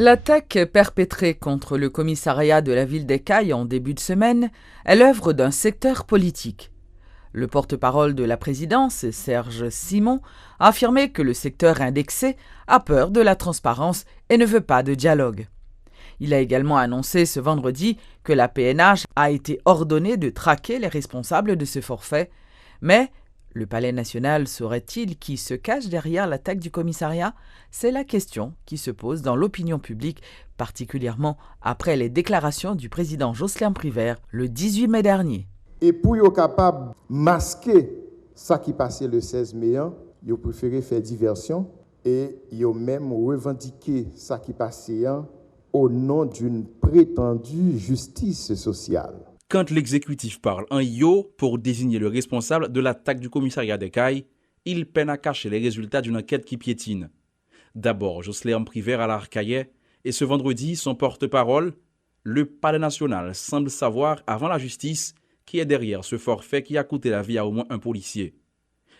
L'attaque perpétrée contre le commissariat de la ville d'Écailles en début de semaine est l'œuvre d'un secteur politique. Le porte-parole de la présidence, Serge Simon, a affirmé que le secteur indexé a peur de la transparence et ne veut pas de dialogue. Il a également annoncé ce vendredi que la PNH a été ordonnée de traquer les responsables de ce forfait, mais le Palais national saurait-il qui se cache derrière l'attaque du commissariat? C'est la question qui se pose dans l'opinion publique, particulièrement après les déclarations du président Jocelyn Privert le 18 mai dernier. Et pour être capable de masquer ça qui passait le 16 mai, ils ont préféré faire diversion et ils ont même revendiqué ça qui passait au nom d'une prétendue justice sociale. Quand l'exécutif parle en yo pour désigner le responsable de l'attaque du commissariat d'Écailles, il peine à cacher les résultats d'une enquête qui piétine. D'abord, Jocelyn Privert à l'Arcaillet et ce vendredi, son porte-parole, le Palais national semble savoir avant la justice qui est derrière ce forfait qui a coûté la vie à au moins un policier.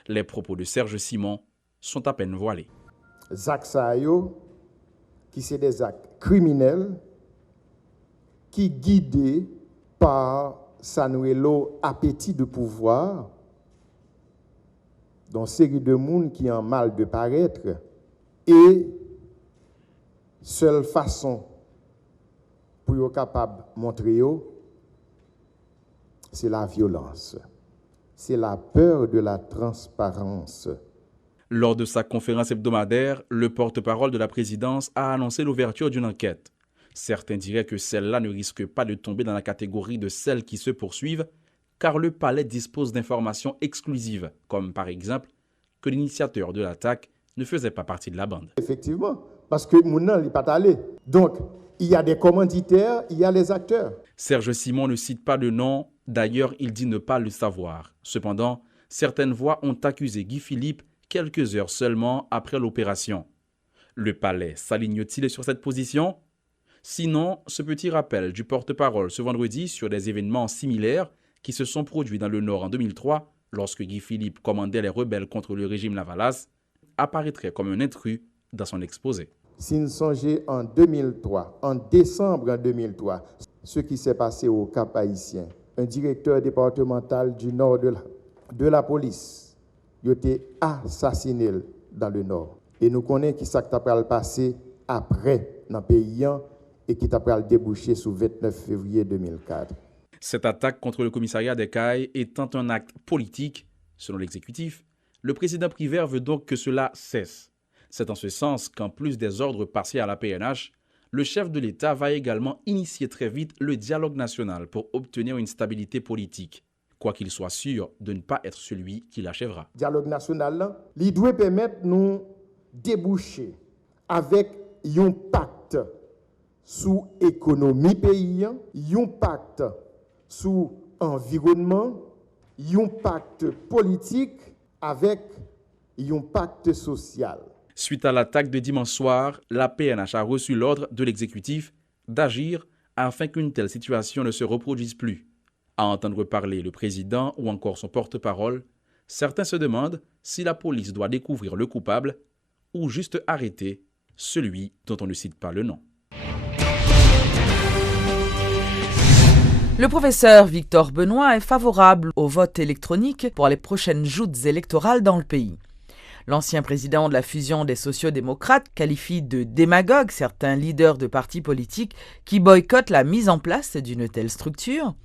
Les propos de Serge Simon sont à peine voilés. Zak Sayo, qui c'est des actes criminels, qui guidés par Sanuelo appétit de pouvoir, dans série de monde qui ont mal de paraître, et seule façon pour être capable de montrer, c'est la violence, c'est la peur de la transparence. Lors de sa conférence hebdomadaire, le porte-parole de la présidence a annoncé l'ouverture d'une enquête. Certains diraient que celle-là ne risque pas de tomber dans la catégorie de celles qui se poursuivent, car le palais dispose d'informations exclusives, comme par exemple que l'initiateur de l'attaque ne faisait pas partie de la bande. Effectivement, parce que Mounan n'est pas allé. Donc, il y a des commanditaires, il y a les acteurs. Serge Simon ne cite pas de nom, d'ailleurs il dit ne pas le savoir. Cependant, certaines voix ont accusé Guy Philippe quelques heures seulement après l'opération. Le palais s'aligne-t-il sur cette position ? Sinon, ce petit rappel du porte-parole ce vendredi sur des événements similaires qui se sont produits dans le Nord en 2003, lorsque Guy Philippe commandait les rebelles contre le régime Lavalas, apparaîtrait comme un intrus dans son exposé. Si nous songeons en 2003, en décembre 2003, ce qui s'est passé au Cap-Haïtien, un directeur départemental du Nord de la police a été assassiné dans le Nord. Et nous connaissons qui s'est passé après dans le pays et qui a débouché sur le 29 février 2004. Cette attaque contre le commissariat d'Écailles étant un acte politique, selon l'exécutif, le président Privert veut donc que cela cesse. C'est en ce sens qu'en plus des ordres passés à la PNH, le chef de l'État va également initier très vite le dialogue national pour obtenir une stabilité politique, quoiqu'il soit sûr de ne pas être celui qui l'achèvera. Le dialogue national, il doit permettre nous déboucher avec un pacte sur l'économie pays, un pacte sur l'environnement, un pacte politique avec un pacte social. Suite à l'attaque de dimanche soir, la PNH a reçu l'ordre de l'exécutif d'agir afin qu'une telle situation ne se reproduise plus. À entendre parler le président ou encore son porte-parole, certains se demandent si la police doit découvrir le coupable ou juste arrêter celui dont on ne cite pas le nom. Le professeur Victor Benoît est favorable au vote électronique pour les prochaines joutes électorales dans le pays. L'ancien président de la fusion des sociodémocrates qualifie de démagogue certains leaders de partis politiques qui boycottent la mise en place d'une telle structure.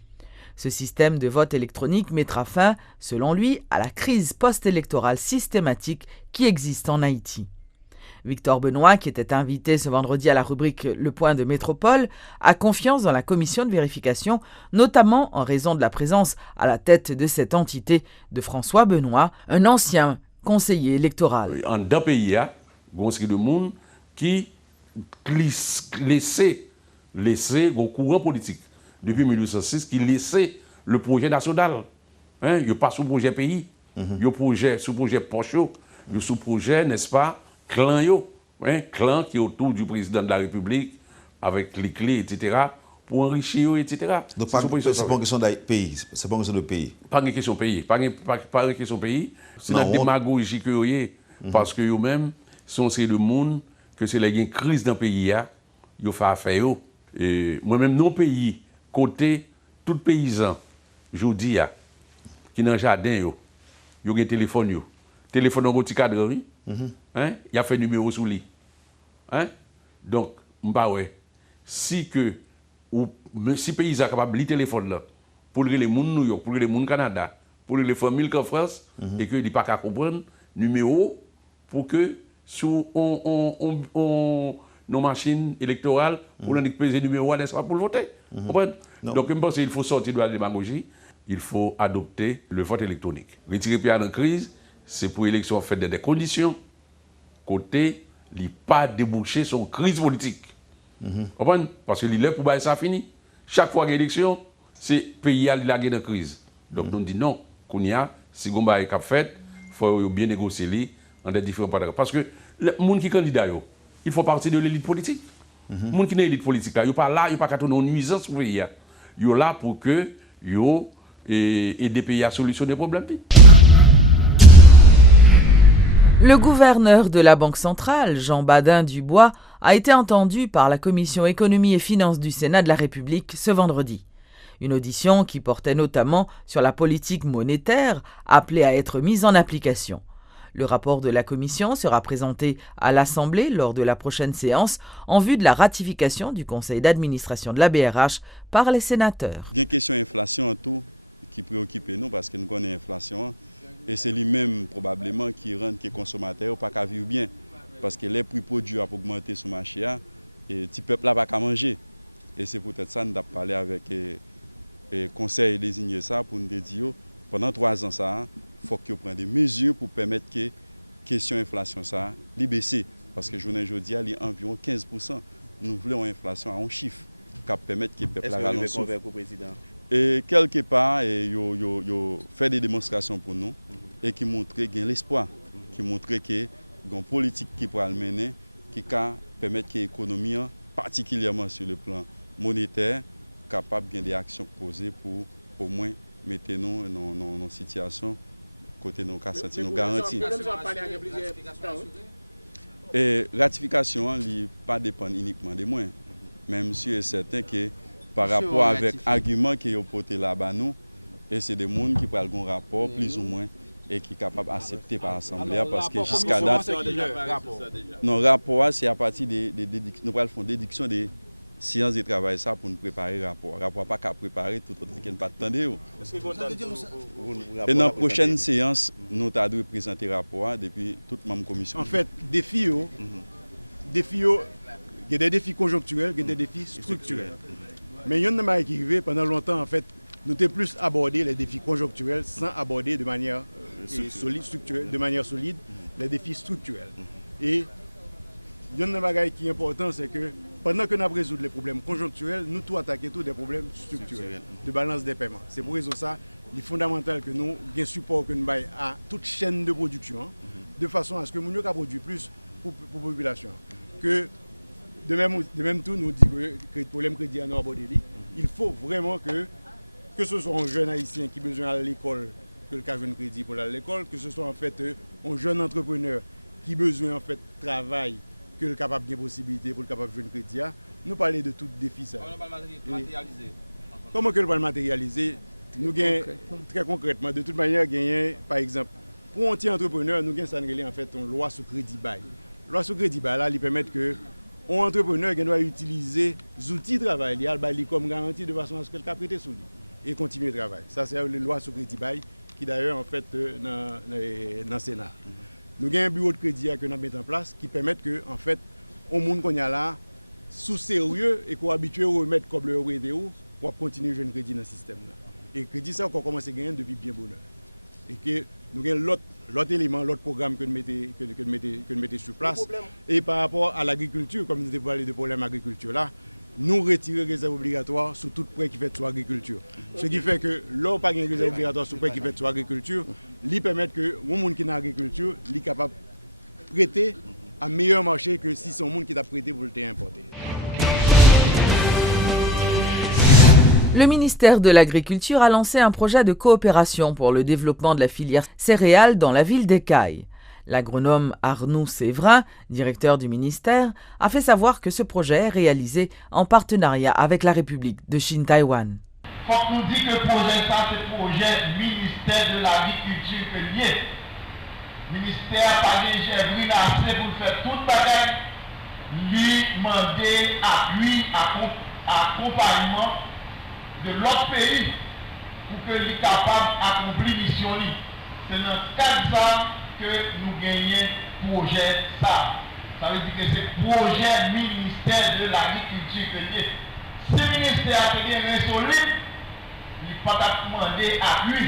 Ce système de vote électronique mettra fin, selon lui, à la crise post-électorale systématique qui existe en Haïti. Victor Benoît, qui était invité ce vendredi à la rubrique Le Point de Métropole, a confiance dans la commission de vérification, notamment en raison de la présence à la tête de cette entité de François Benoît, un ancien conseiller électoral. En deux pays, il y a de monde qui laissait un courant politique depuis 1806 qui laissait le projet national. Il n'y a pas sous projet pays, il y a sous projet poche, il y a sous projet, n'est-ce pas, clan, clan qui est autour du président de la République avec les clés, etc., pour enrichir, etc. Donc, c'est pas une question de pays. C'est pas une question de pays. Pas une question de pays. Pas une question de pays. C'est la démagogie que vous avez. Parce que vous-même, sont ces deux mondes, que c'est la crise dans le pays, yo fait affaire yo. Et moi-même, non pays, côté tout paysan, je dis, qui dans le jardin, yo a un téléphone. Téléphone dans un petit cadre, oui. Hein? Il a fait numéro sous lui. Hein? Donc, si paysan capable de téléphone là, pour les gens New York, pour les gens Canada, pour les familles en France, et que il pas qu'à comprendre numéro pour que sous nos machines électorales pour nous peser numéro n'est-ce pas pour le voter. Donc je pense qu'il faut sortir de la démagogie, il faut adopter le vote électronique. Retirer pays en crise, c'est pour l'élection faite dans des conditions côté il pas déboucher son crise politique. Parce que l'île pour ça fini. Chaque fois qu'il y a élection, c'est pays a la guerre de crise. Donc nous dit non, qu'on y a si on a fait, il faut bien négocier les dans des différents paragraphes. Parce que les gens qui sont candidats, il faut partir de l'élite politique. Les gens qui sont l'élite politique, ils ne sont pas là, ils ne sont pas tourner en nuisance pour le pays. Ils sont là pour que aider les pays à solutionner les problèmes. Le gouverneur de la Banque centrale, Jean Badin-Dubois, a été entendu par la Commission économie et finances du Sénat de la République ce vendredi. Une audition qui portait notamment sur la politique monétaire appelée à être mise en application. Le rapport de la Commission sera présenté à l'Assemblée lors de la prochaine séance en vue de la ratification du conseil d'administration de la BRH par les sénateurs. Il y a une question d'inflation en tout qui préoccupe nous parce que nous connaissons l'inflation. Et c'est lui-même probablement qui rend que les consommateurs pas qu'à vivre bien. Parce que les prix produits ont augmenté sur le marché et le petit peuple n'a pas qu'à manger. Et c'est peut-être ça que nous avons parlé avec le conseil désigné ça pour nous dire pendant 3 ans, il faut qu'on prenne des mesures pour permettre que la question d'inflation baisse. Parce que aujourd'hui, il y a environ 15%. Nous voulons une inflation à un chiffre qui permet que le peuple ralentit. Et quelque part, ils ont fait des démonstrations pour nous et qui montrent qu'il y a l'espoir, qui montrent qu'il y a une politique qui peut le mener, qui peut permettre que l'économie, particulièrement sur le plan monétaire, capable de des actions posées pour au moins mettre nous dans une situation côté nos cas sentir nos garanties. Et ratification ne pas dépend uniquement de moi, même si c'est certain que par rapport avec l'argument qui est porté là-bas, et c'est des gens qui prennent un rapport plus ou moins et qui sont capables d'accepter par l'Assemblée parce que jusqu'à date, non, rapport c'est à partir de nous faisons déduction des séances de travail ça pour nous préparer le rapport. Le rapport pas qu'à préparer tout autre qui ne pas attendre. Et dans la prochaine séance, nous allons présenter le rapport depuis toute la commission. En fait, il y a des défis conjoncturels, il y a des défis structurels. Mais il y a une chose qui arrive pendant longtemps, en fait, nous avons plus abordé les défis conjoncturels sans aborder de manière solide les défis structurels. Et il y a une chose qui est importante, c'est que pendant que nous résoudons les problèmes conjoncturels, nous tout attaquons tous des problèmes structurels de balance des paiements. C'est pour ça qu'il est fondamental que nous ayons un support que nous baillons à toute chaîne de production, de façon à ce que nous puissions produire plus pour la population. Que de même tout, nous disons que le problème crédit à nous aborder, il faut vraiment que ce soit un jeune haïtien qui a besoin d'aller à l'école, que le cas de crédit pour aller à l'école, que ce soit en fait un jeune entrepreneur qui a besoin en fait de travail, que le capable de possibilité pour le capable de jouer un crédit. Nous parlons de tout défi ça. Comment que le pas matérialiser? Nous gagnons très concrètement, de toute manière, gagner par exemple, pour un petit entrepreneur, nous gagnons ça en fait une loi sur crédit bail. La loi sur crédit bail là, il permet que un entrepreneur doit utiliser les outils de travail, il comme garantie de façon à ce qu'elle puisse prêter sous lui et continuer le travail. Ça, c'est la loi sur crédit bail qui d'ailleurs en fait dans le Sénat. Nous avons un bureau de crédit que nous mettons en place qui permet que, en fait, au monde qu'on a là, sous sérieux et qu'on habitué à remettre comme le RDO pour continuer à jouer un crédit dans le système. Et le crédit, ça, on commence à gagner depuis bien bonheur. Et que nous avons l'autre élément, l'autre programme que nous mettons sur place. Et par rapport à l'agriculture, comme nous avons parlé de problème agriculture là, nous retirons les réserves obligatoires sur tout prêt qui fait sur l'agriculture. Ce qui fait que l'on pas de réserve obligatoire sur prêt qui fait sur l'agriculture, lui permet que les gens qui sont dans l'agriculture sont capables de prêter à meilleur marché que si c'est un monde qui t'a prêté pour le terrain importé. Le ministère de l'Agriculture a lancé un projet de coopération pour le développement de la filière céréales dans la ville d'Écailles. L'agronome Arnoux Séverin, directeur du ministère, a fait savoir que ce projet est réalisé en partenariat avec la République de Chine-Taïwan. Il faut que nous disions que le projet, ça, c'est le projet ministère de l'Agriculture que lié. Le ministère pas d'ingénierie assez pour faire toute bagaille, lui demander appui, accompagnement de l'autre pays pour que lui capable d'accomplir mission. C'est dans le cadre de ça que nous gagnons projet ça. Ça veut dire que c'est projet ministère de l'Agriculture que lié. Si le ministère a bien solide, il ne peut pas demander appui,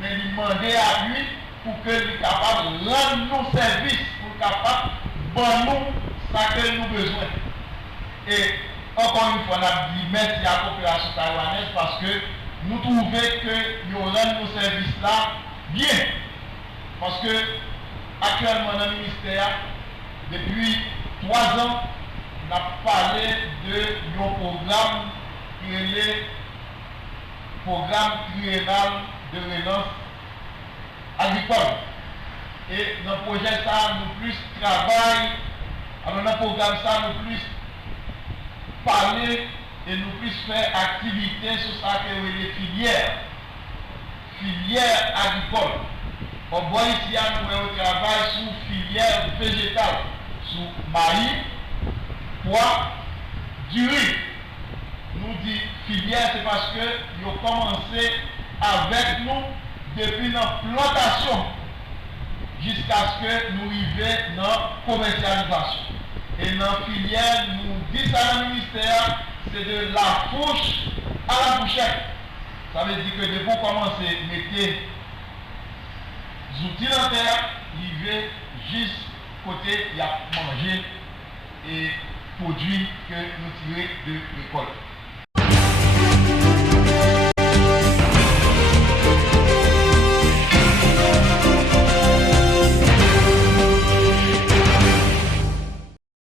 mais il demande appui pour que nous capable de rendre nos services, pour capable de nous ce que nous avons besoin. Et encore une fois, on a dit merci à la population taïwanaise parce que nous trouvons que nous rendons nos services là bien. Parce que actuellement dans le ministère, depuis 3 ans, on a parlé de nos programmes qui est le programme triennal de relance agricole. Et dans le projet ça, nous plus travail, alors dans le programme ça, nous plus parler et nous plus faire activité sur ça que les filières agricoles. On voit ici nous travail sur filière végétale, sur maïs, pois, du riz. Nous dit filière, c'est parce que ils ont commencé avec nous depuis notre plantation jusqu'à ce que nous arrivions dans la commercialisation. Et dans la filière, nous disons à le ministère, c'est de la fourche à la bouchette. Ça veut dire que de vous commencer à mettre des outils dans la terre, arriver juste côté, il y a manger et produits que nous tirons de l'école.